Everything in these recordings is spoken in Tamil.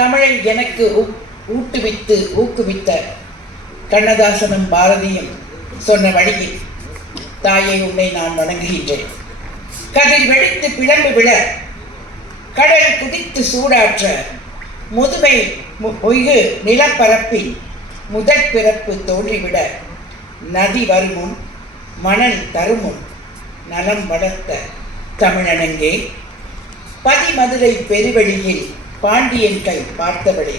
தமிழை எனக்கு ஊட்டுவித்து ஊக்குவித்த கண்ணதாசனும் பாரதியும் சொன்ன வழியில் தாயை உன்னை நான் வணங்குகின்றேன். கதிர் வெடித்து பிளம்பு விழ கடல் குதித்து சூடாற்ற முதுமை மொய்கு பொய்கு நிலப்பரப்பில் முதற் பிறப்பு தோன்றிவிட நதி வருமுன் மணல் தருமுன் நலம் வளர்த்த தமிழனங்கே பதிமதுரை பெருவெளியில் பாண்டியன் கை பார்த்தவளே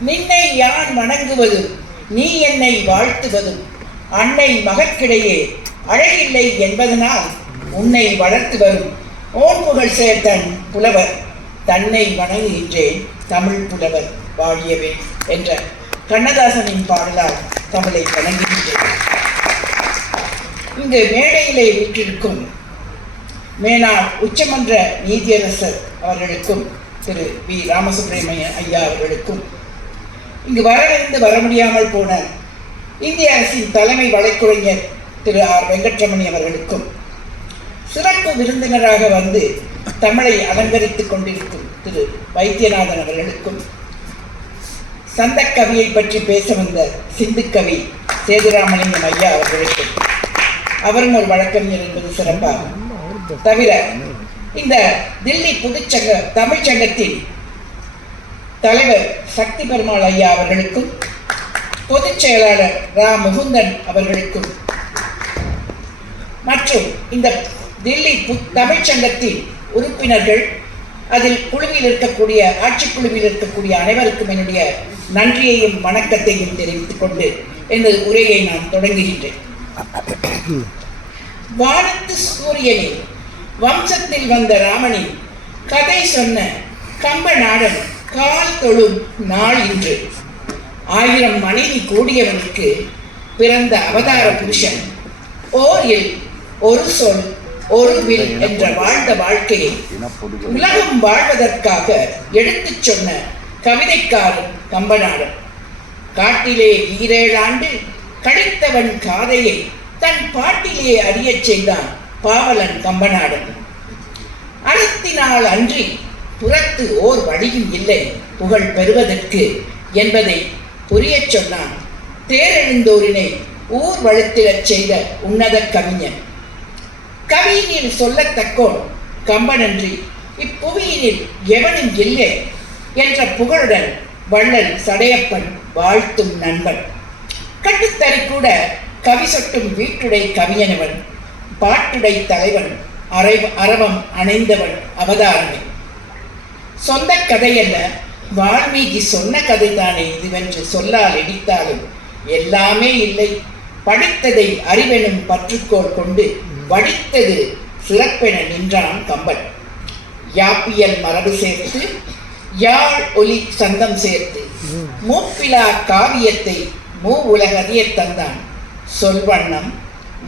நின்னை யான் வணங்குவதும் நீ என்னை வாழ்த்துவதும்? அன்னை மகற்கிடையே அழகில்லை என்பதனால் உன்னை வளர்த்து வரும் ஓன்புகழ் சேர்த்தன் புலவர் தன்னை வணங்குகின்றேன் தமிழ் புலவர் வாழியவே என்ற கண்ணதாசனின் பாடலால் தமிழை வணங்குகின்றேன். இங்கு மேடையிலே வீற்றிருக்கும் மேனாள் உச்சமன்ற நீதியரசர் அவர்களுக்கும் திரு வி ராமசுப்ரமணிய ஐயா அவர்களுக்கும். இங்கு வரவிருந்து வர முடியாமல் போன இந்திய அரசின் தலைமை வழக்குரைஞர் திரு ஆர் வெங்கட்ரமணி அவர்களுக்கும் சிறப்பு விருந்தினராக வந்து தமிழை அலங்கரித்துக் கொண்டிருக்கும் திரு வைத்தியநாதன் அவர்களுக்கும் சந்தக்கவியை பற்றி பேச வந்த சிந்துக்கவி சேதுராமலிங்கம் ஐயா அவர்களுக்கும். அவரும் ஒரு வழக்கறிஞர் என்பது சிறப்பாகும். தவிர இந்த தில்லி புதுச்சங்க தமிழ்ச்சங்கத்தின் தலைவர் சக்தி பெருமாள் ஐயா அவர்களுக்கும் பொதுச் செயலாளர் ரா. முகுந்தன் அவர்களுக்கும் மற்றும் இந்த தில்லி தமிழ்ச்சங்கத்தின் உறுப்பினர்கள் அதில் குழுவில் இருக்கக்கூடிய ஆட்சிக்குழுவில் இருக்கக்கூடிய அனைவருக்கும் என்னுடைய நன்றியையும் வணக்கத்தையும் தெரிவித்துக் கொண்டு எனது உரையை நான் தொடங்குகின்றேன். வானத்து சூரியனில் வம்சத்தில் வந்த ராமனின் கதை சொன்ன கம்ப நாடன் கால் தொழும் நாள் இன்று. ஆயிரம் மனைவி கூடியவனுக்கு பிறந்த அவதார புருஷன். ஓரில் இல் ஒரு சொல் ஒரு வில் என்ற வாழ்ந்த வாழ்க்கையை உலகம் வாழ்வதற்காக எடுத்துச் சொன்ன கவிதைக்காரன் கம்பநாடன் காட்டிலே ஈரேழாண்டு கழித்தவன் காதையை தன் பாட்டிலே அறியச் செய்தான் பாவலன் கம்பநாடன் அறத்தினால் அன்றி புறத்து ஓர் வழியும் இல்லை. புகழ் பெறுவதற்கு என்பதை புரியச் சொன்னான். தேரெழுந்தோரினை ஊர் வளர்த்திடச் செய்த உன்னத கவிஞன். கவியினில் சொல்லத்தக்கோன் கம்பனன்றி இப்புவியினில் எவனும் இல்லை என்ற புகழுடன் வள்ளல் சடையப்பன் வாழ்த்தும் நண்பன். கட்டுத்தறி கூட கவி சொட்டும் வீட்டுடை கவிஞனவன் பாட்டுடை தலைவன் அரை அரவம் அணைந்தவன் அவதாரமே. சொந்த கதையல்ல வால்மீகி சொன்ன கதைதானே இதுவென்று சொல்லால் இடித்தாலும் எல்லாமே இல்லை. படித்ததை அறிவெனும் பற்றுக்கோள் கொண்டு வடித்தது சிறப்பென நின்றான் கம்பன். யாப்பியல் மரபு சேர்த்து யாழ் ஒலி சந்தம் சேர்த்து மூப்பிலா காவியத்தை மூ உலகறியத் தந்தான். சொல்வண்ணம்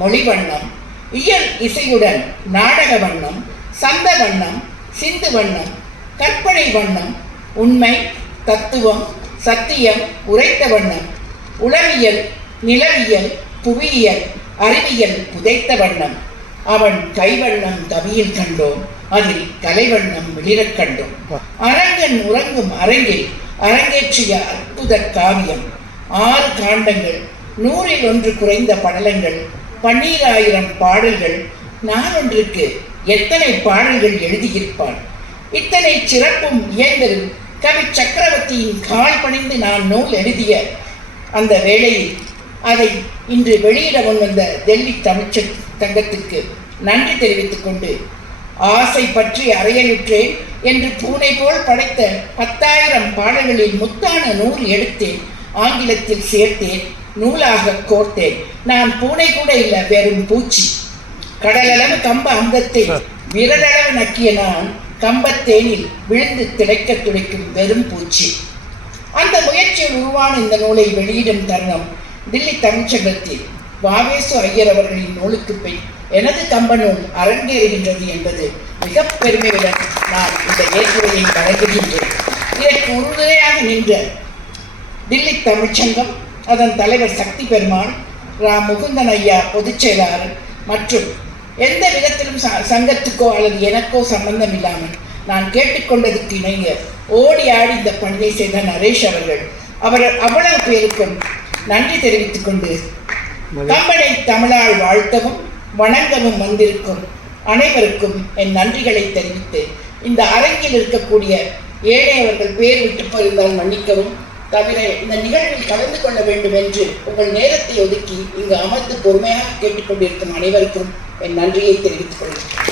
மொழிவண்ணம் இயல் இசையுடன் நாடக வண்ணம் சந்த வண்ணம் சிந்து வண்ணம் கற்பனை வண்ணம் உண்மை தத்துவம் சத்தியம் உரைத்த வண்ணம் உளவியல் நிலவியல் புவியியல் அறிவியல் புதைத்த வண்ணம். அவன் கைவண்ணம் தவியில் கண்டோம் அதில் கலைவண்ணம் வெளிரக் கண்டோம். அரங்கன் உறங்கும் அரங்கில் அரங்கேற்றிய அற்புத காவியம். ஆறு காண்டங்கள் நூறில் ஒன்று குறைந்த படலங்கள் பன்னீராயிரம் பாடல்கள் நாளொன்றுக்கு எத்தனை பாடல்கள் எழுதியிருப்பான்? இத்தனை சிறப்பும் இயந்தரும் கவி சக்கரவர்த்தியின் கால் பணிந்து நான் நூல் எழுதிய அந்த வேளையில் அதை இன்று வெளியிட முன்வந்த டெல்லி தமிழ்ச்ச தங்கத்துக்கு நன்றி தெரிவித்துக் கொண்டு ஆசை பற்றி அறையலுற்றேன் என்று பூனை போல் படைத்த பத்தாயிரம் பாடல்களில் முத்தான நூல் எடுத்தேன் ஆங்கிலத்தில் சேர்த்தேன். நூலாக கோர்த்தேன். நான் பூனை கூட இல்லை வெறும் பூச்சி. கடலளவு கம்ப அந்தத்தை விரலளவு நக்கிய நான் கம்பத்தேனில் விழுந்து திளைக்க துடைக்கும் வெறும் பூச்சி. அந்த முயற்சியில் உருவான இந்த நூலை வெளியிடும் தருணம் தில்லி தமிழ்ச்சங்கத்தில். வாவேசு ஐயர் அவர்களின் நூலுக்கு பின் எனது கம்ப நூல் அரங்கேறுகின்றது என்பது மிக பெருமையுடன் நான் இந்த ஏற்புரையை வழங்குகின்றேன். இதற்கு உறுதுணையாக நின்ற தில்லி தமிழ்ச்சங்கம் அதன் தலைவர் சக்தி பெருமான் ரா. முகுந்தன் ஐயா பொதுச் செயலாளர் மற்றும் எந்த விதத்திலும் ச- சங்கத்துக்கோ அல்லது எனக்கோ சம்பந்தம் இல்லாமல் நான் கேட்டுக்கொண்டதுக்கு இணைய ஓடி ஆடி இந்த பணியை செய்த நரேஷ் அவர்கள். அவர் அவ்வளவு பேருக்கும் நன்றி தெரிவித்துக் கொண்டு கம்பனை தமிழால் வாழ்த்தவும் வணங்கவும் வந்திருக்கும் அனைவருக்கும் என் நன்றிகளை தெரிவித்து இந்த அரங்கில் இருக்கக்கூடிய ஏழையவர்கள் பேர் விட்டு போயிருந்தால் மன்னிக்கவும். தவிர இந்த நிகழ்வில் கலந்து கொள்ள வேண்டும் என்று உங்கள் நேரத்தை ஒதுக்கி இங்கு அமர்ந்து பொறுமையாக கேட்டுக்கொண்டிருக்கும் அனைவருக்கும் என் நன்றியை தெரிவித்துக் கொள்கிறேன்.